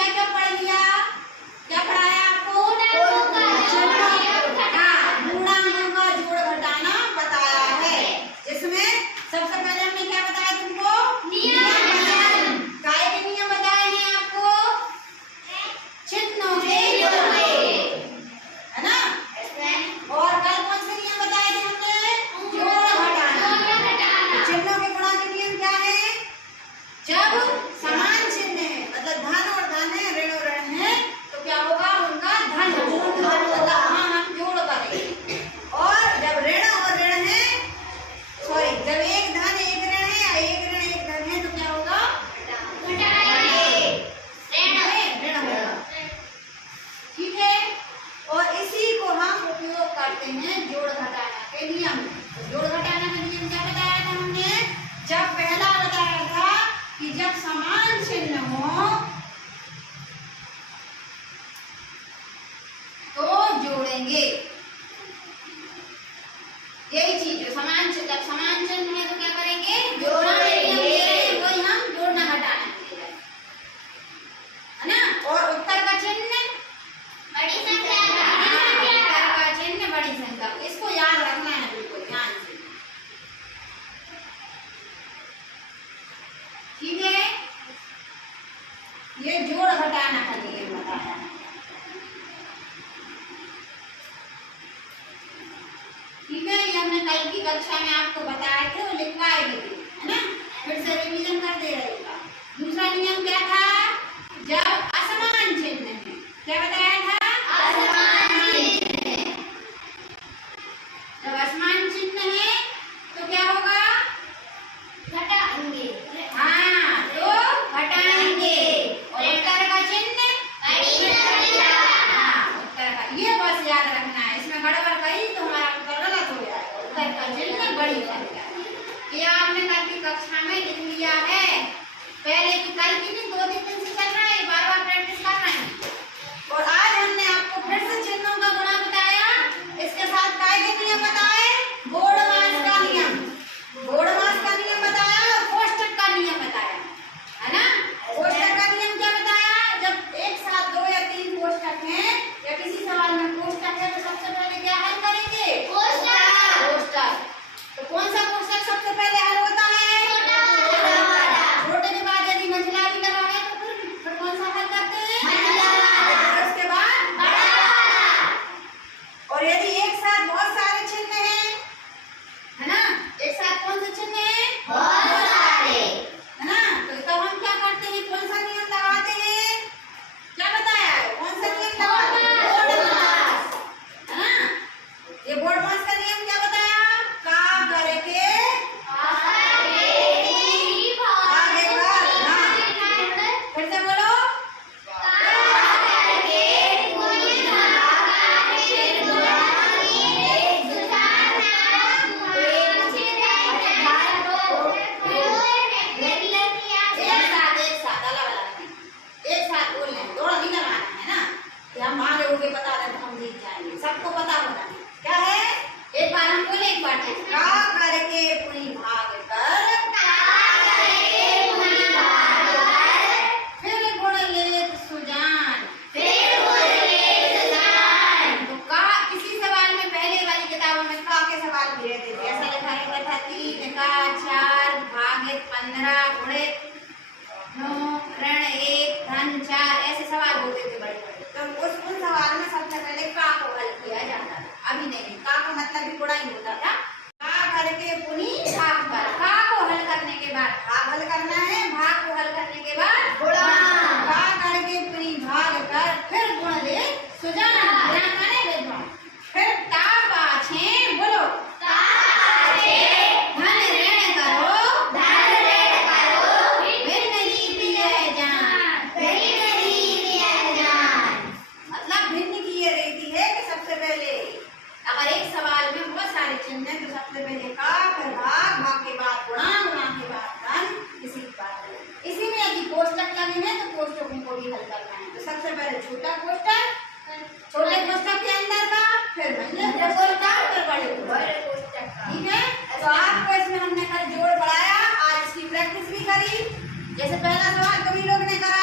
क्या क्या पढ़ लिया? क्या पढ़ाया आपको? पूर्णांकों का जोड़ घटाना बताया है, जिसमें सबसे पहले हमने क्या बताया तुमको? नियम। काय के नियम बताए हैं आपको? चिन्हों के, है ना? और कल कौन से नियम बताए थे हमने? जोड़ घटाना। चिन्हों के गुणा के नियम क्या है? जब समान चिन्ह है, मतलब धन और धन है, ऋण और ऋण है, तो क्या होगा? उनका धन होगा। हाँ, हम जोड़ करेंगे। और जब ऋण और ऋण है, सॉरी, जब एक धन एक ऋण है या एक ऋण एक धन है, तो क्या होगा? ऋण होगा। ठीक है। और इसी को हम उपयोग करते हैं जोड़ घटाना के नियम में। जोड़ घटाना का नियम क्या बताया था हमने? जब पहला बताया था कि जब समान चिन्ह हो तो जोड़ेंगे। यही चीज है, समान चिन्ह, जब समान चिन्ह है तो क्या करेंगे? जोड़ेंगे। वही हम जोड़ना घटाना है ना। और उत्तर का चिन्ह बड़ी संख्या, उत्तर का चिन्ह बड़ी संख्या, इसको याद रखना है बिल्कुल ध्यान से। ठीक है, ये जोड़ घटाना का नियम बताया है। ठीक है, ये हमने कल की कक्षा में आपको बताए थे और लिखवाए भी थे, है ना? फिर से रिवीजन कर दे रहेगा। दूसरा नियम क्या था? जब असमान चिन्ह है, क्या बताया था? जब असमान चिन्ह है तो क्या होगा? घटाएंगे। हाँ, तो घटाएंगे। और उत्तर का चिन्ह बड़ी संख्या। हाँ, उत्तर का, ये बस याद रखना है। इसमें गड़बड़ कही तो हमारा उत्तर गलत हो जाएगा। उत्तर का चिन्ह बड़ी संख्या। ये आपने कल की कक्षा में लिख लिया है। पहले की कल की नहीं, 2-3 दिन से चल रहा है, बार-बार प्रैक्टिस कर रहे हैं। और आज हमने आपको फिर से चिन्हों का गुणा बताया, इसके साथ काय के नियम बताए? बोर्डमास का नियम, बोर्डमास का नियम बताया और कोष्टक का नियम बताया, है ना? कोष्टक का नियम क्या बताया? जब एक साथ 2 या 3 कोष्टक हैं या किसी सवाल में कोष्टक है तो सबसे पहले क्या हल करेंगे? कोष्टक। तो कौन सा कोष्टक सबसे पहले हल होता है? छोटे के बाद यदि मंझला भी लगा है तो फिर कौन सा हल करते हैं? उसके बाद बड़ा वाला। और यदि एक साथ बहुत सारे चिन्ह हैं, है ना? एक साथ कौन से चिन्ह हैं? बहुत सारे, है ना? तो तब हम क्या करते हैं? कौन सा नियम लगाते हैं? क्या बताया है? कौन सा नियम लगाते हैं? बोर्डमास, है ना? ये बोर्डमास का नियम क्या बताया? का करके फिर से बोलो। बता रहे तो हम जीत जाएंगे, सबको पता होना है क्या है। एक बार हम बोले, एक बार का करके पूरी भाग कर, फिर गुण लेत सुजान, तो का किसी सवाल में पहले वाली किताबों में का के सवाल भी रहते थे। ऐसा लिखा रहता था 3 का 4 भागित 15 गुणित 9 ऋण 1 धन 4, ऐसे सवाल होते थे बड़े बड़े। तो उन सवाल में सबसे पहले का को हल किया जाता था। अभी नहीं, का का मतलब भी गुणा ही होता था। का करके पुनी भाग कर, का को हल करने के बाद भाग हल करना है, भाग को हल करने के बाद गुणा। का करके पुनी भाग कर, फिर गुण ले सुजान, ध्यान माने विद्वान। फिर ता पाछे बोलो, धन ऋण करो, भिन्न रीति है जान, मतलब भिन्न की ये रीति है कि सबसे पहले अगर एक सवाल में बहुत सारे चिन्ह हैं तो सबसे पहले का, फिर भाग, भाग के बाद गुणा, गुणा के बाद धन, इसी के बाद इसी में यदि कोष्टक लगे हैं तो कोष्टकों को भी हल करना है। तो सबसे पहले छोटा कोष्टक, छोटे कोष्टक के अंदर का, फिर मंझला कोष्टक, फिर बड़े कोष्टक का। ठीक है, तो आपको इसमें हमने कल जोड़ पढ़ाया, आज इसकी प्रैक्टिस भी करी। जैसे पहला सवाल कभी लोग ने करा